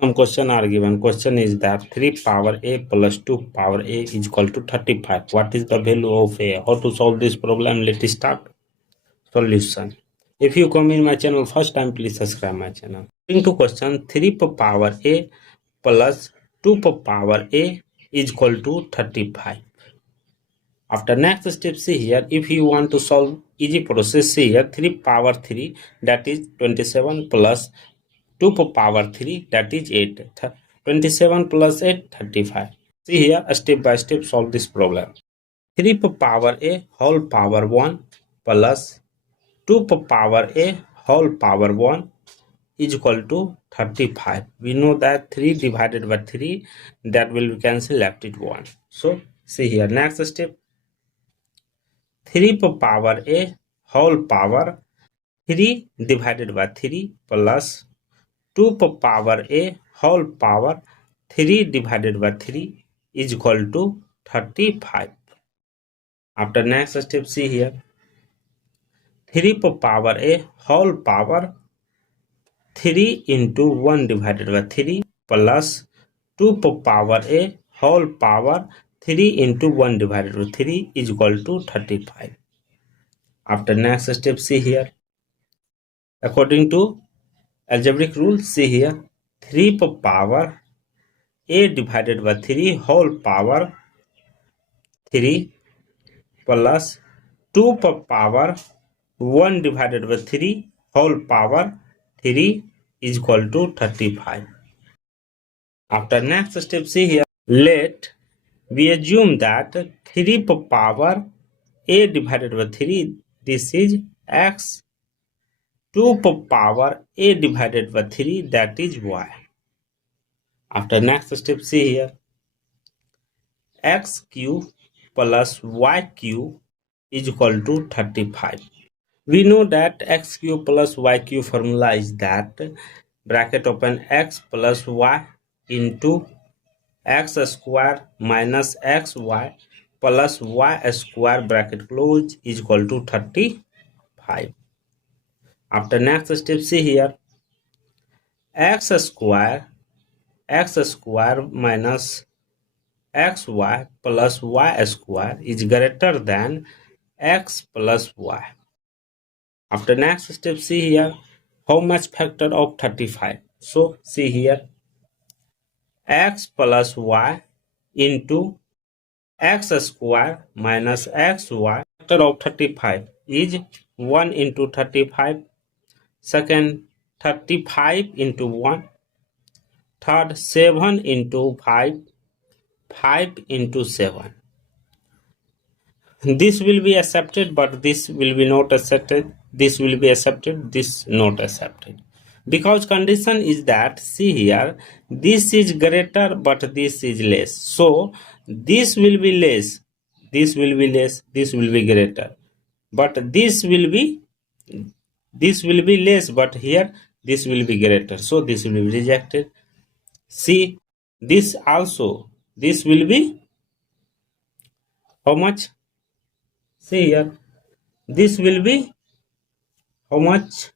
Some question are given. Question is that 3 power a plus 2 power a is equal to 35. What is the value of a? How to solve this problem? Let's start. Solution. If you come in my channel first time, please subscribe my channel. Into question, 3 power a plus 2 power a is equal to 35. After next step, see here, if you want to solve easy process, see here 3 power 3, that is 27, plus 2 power 3, that is 8. 27 plus 8, 35. See here, step by step solve this problem. 3 power a whole power 1 plus 2 power a whole power 1 is equal to 35. We know that 3 divided by 3, that will cancel, left it 1. So see here, next step, 3 power a whole power 3 divided by 3 plus 2 power a whole power 3 divided by 3 is equal to 35. After next step, see here, 3 power a whole power 3 into 1 divided by 3 plus 2 power a whole power 3 into 1 divided by 3 is equal to 35. After next step, see here, according to algebraic rule, see here, 3 power a divided by 3 whole power 3 plus 2 power 1 divided by 3 whole power 3 is equal to 35. After next step, see here, let we assume that 3 power a divided by 3, this is x, 2 power a divided by 3, that is y. After next step, see here, x cube plus y cube is equal to 35. We know that x cube plus y cube formula is that bracket open x plus y into x square minus xy plus y square bracket close is equal to 35. After next step, see here, x square minus xy plus y square is greater than x plus y. After next step, see here, how much factor of 35? So see here, x plus y into x square minus xy, factor of 35 is 1 into 35, second 35 into 1, third 7 into 5, 5 into 7. This will be accepted, but this will be not accepted. This will be accepted, this not accepted. Because condition is that, see here, this is greater but this is less. So this will be less, this will be less, this will be greater. But this will be less, but here this will be greater. So this will be rejected. See, this also, this will be how much? See here, this will be how much?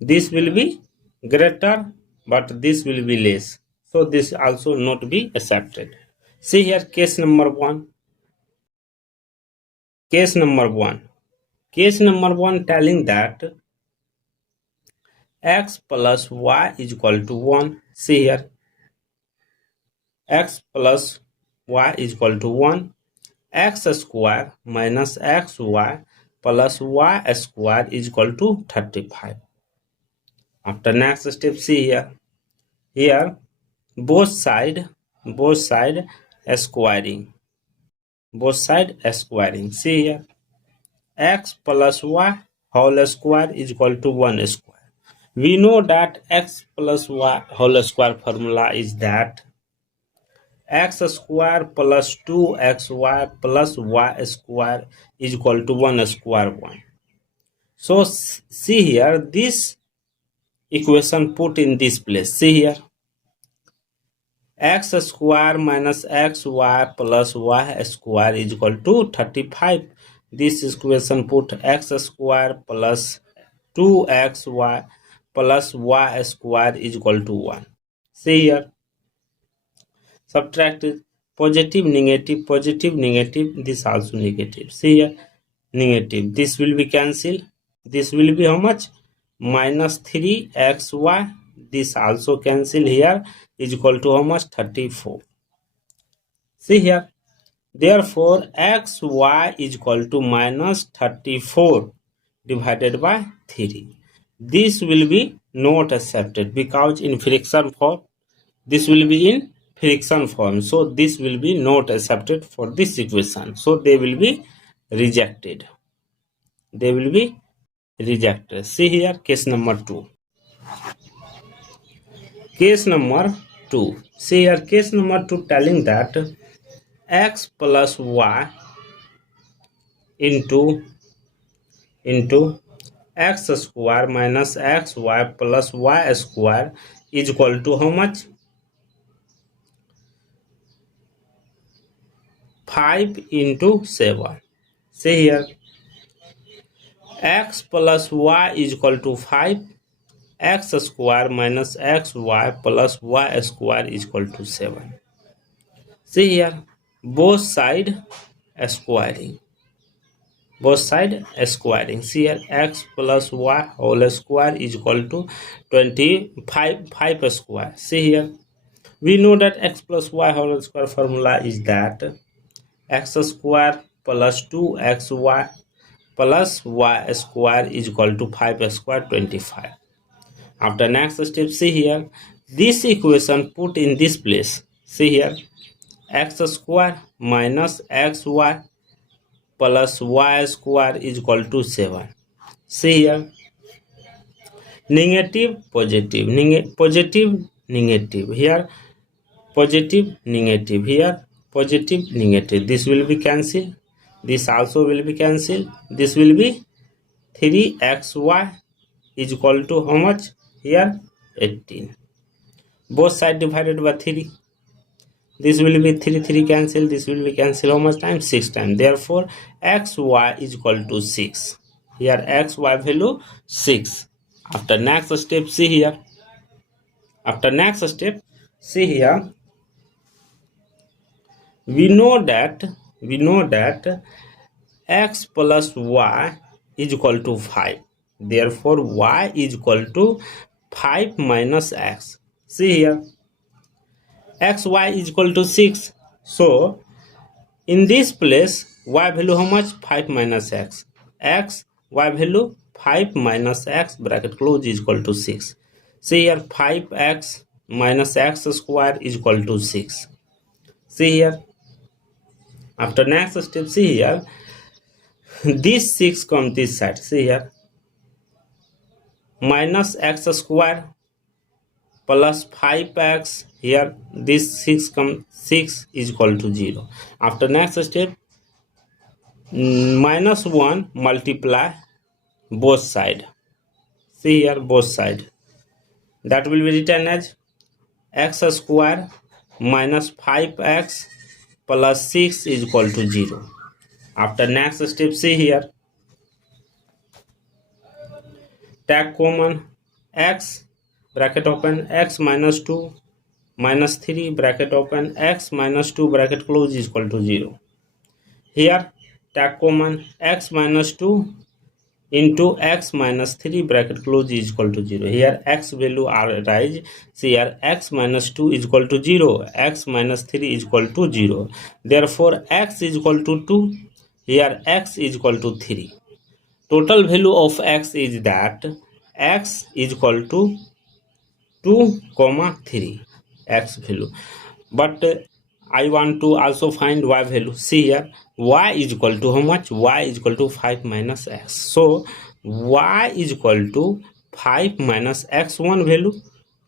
This will be greater, but this will be less. So this also not be accepted. See here, case number 1. Case number 1. Case number 1 telling that x plus y is equal to 1. See here, x plus y is equal to 1. X square minus xy plus y square is equal to 35. After next step, see here, both side squaring, see here, x plus y whole square is equal to 1 square. We know that x plus y whole square formula is that x square plus 2xy plus y square is equal to 1 square 1. So see here, this equation put in this place. See here, x square minus xy plus y square is equal to 35. This equation put x square plus 2xy plus y square is equal to 1. See here, subtract it. Positive, negative, this also negative. See here, negative, this will be cancelled. This will be how much? Minus 3xy. This also cancel here, is equal to how much? 34. See here, therefore xy is equal to minus 34 divided by 3. This will be not accepted because in fraction form, this will be in fraction form, so this will be not accepted for this equation, so they will be rejected. They will be rejected. See here, case number 2. Case number 2. See here, case number 2 telling that x plus y into x square minus xy plus y square is equal to how much? 5 into 7. See here, x plus y is equal to 5, x square minus xy plus y square is equal to 7. See here, both side squaring. Both side squaring. See here, x plus y whole square is equal to 5 square. See here, we know that x plus y whole square formula is that x square plus 2xy plus y square is equal to 5 square 25. After next step, see here, this equation put in this place. See here, x square minus xy plus y square is equal to 7. See here, negative, positive, positive, negative. Here, positive, negative. Here, positive, negative. This will be cancelled. This also will be cancelled. This will be 3xy is equal to how much? Here, 18. Both side divided by 3. This will be 3 cancel. This will be cancel how much time? 6 times. Therefore, xy is equal to 6. Here, xy value 6. After next step, see here. After next step, see here. We know that x plus y is equal to 5. Therefore, y is equal to 5 minus x. See here, xy is equal to 6. So, in this place, y value how much? 5 minus x. Y value 5 minus x, bracket close, is equal to 6. See here, 5x minus x square is equal to 6. See here, after next step, see here, this 6 comes this side. See here, minus x square plus 5x. Here, this 6 comes, 6 is equal to 0. After next step, minus 1 multiply both side. See here, both side. That will be written as x square minus 5x plus 6 is equal to 0. After next step, see here, take common x, bracket open, x minus 2 minus 3, bracket open, x minus 2, bracket close, is equal to 0. Here, take common x minus 2 into x minus 3, bracket close, is equal to 0. Here, x value are rise. See here, x minus 2 is equal to 0, x minus 3 is equal to 0. Therefore, x is equal to 2. Here, x is equal to 3. Total value of x is that x is equal to 2, 3 x value. But I want to also find y value. See here, y is equal to how much? Y is equal to 5 minus x. So, y is equal to 5 minus x1 value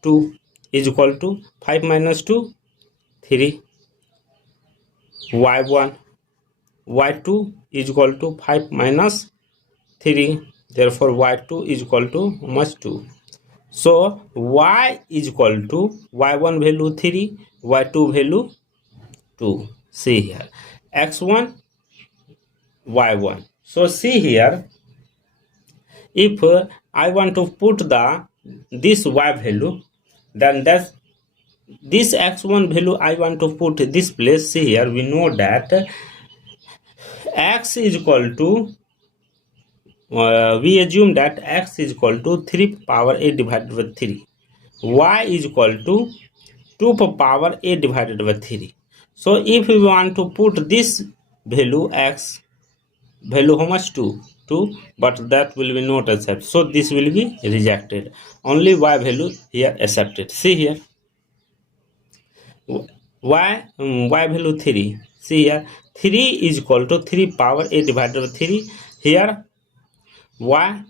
2 is equal to 5 minus 2, 3. y1, y2 is equal to 5 minus 3. Therefore, y2 is equal to how much? 2. So, y is equal to y1 value 3, y2 value 2. See here, x1, y1. So, see here, if I want to put the this y value, then that's this x1 value I want to put this place. See here, we know that x is equal to we assume that x is equal to 3 power a divided by 3, y is equal to 2 power a divided by 3. So if we want to put this value, x value how much, 2, but that will be not accepted, so this will be rejected. Only y value here accepted. See here, y value 3. See here, 3 is equal to 3 power a divided by 3. Here y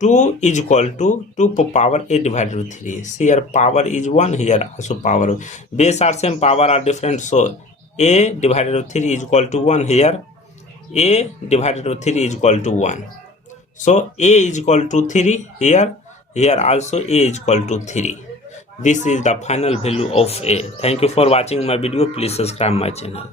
2 is equal to 2 power a divided by 3. See here, power is 1, here also power. Base are same, power are different, so a divided by 3 is equal to 1. Here a divided by 3 is equal to 1. So a is equal to 3. Here also a is equal to 3. This is the final value of a. Thank you for watching my video. Please subscribe my channel.